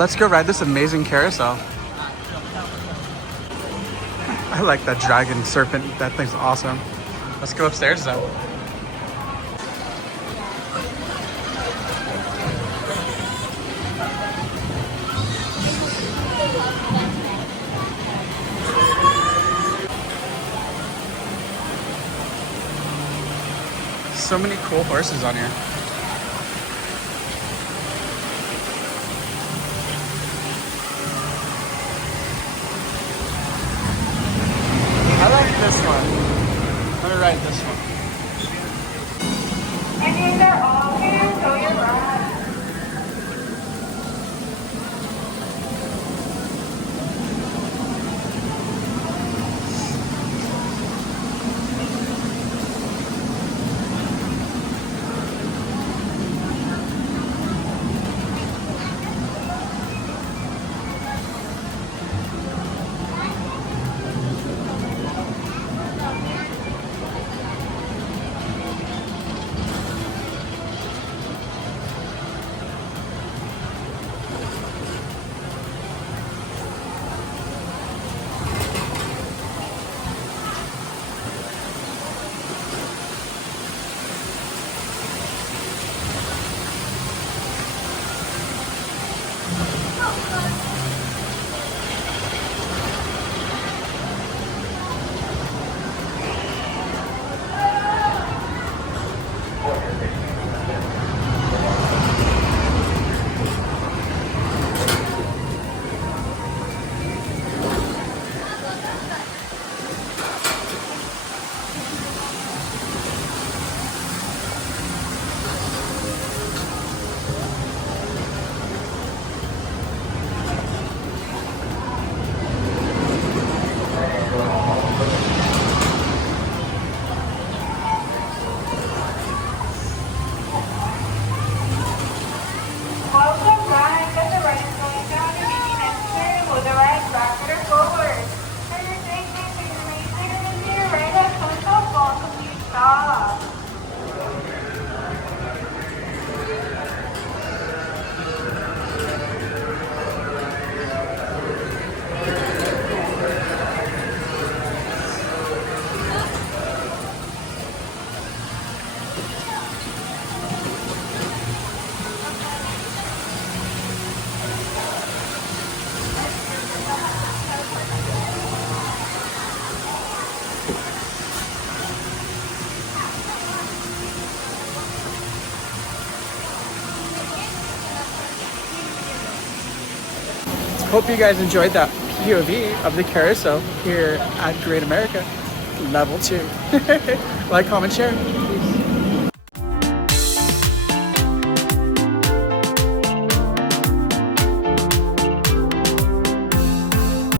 let's go ride this amazing carousel. I like that dragon serpent. That thing's awesome. Let's go upstairs though. So many cool horses on here. I like this one. Let me ride this one. And these are all here, so you're right. Hope you guys enjoyed that POV of the carousel here at Great America Level 2. Like, comment, share.